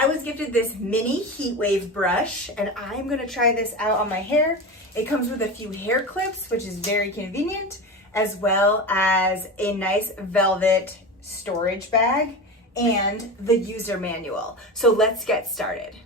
I was gifted this mini heat wave brush and I'm gonna try this out on my hair. It comes with a few hair clips, which is very convenient, as well as a nice velvet storage bag and the user manual. So let's get started.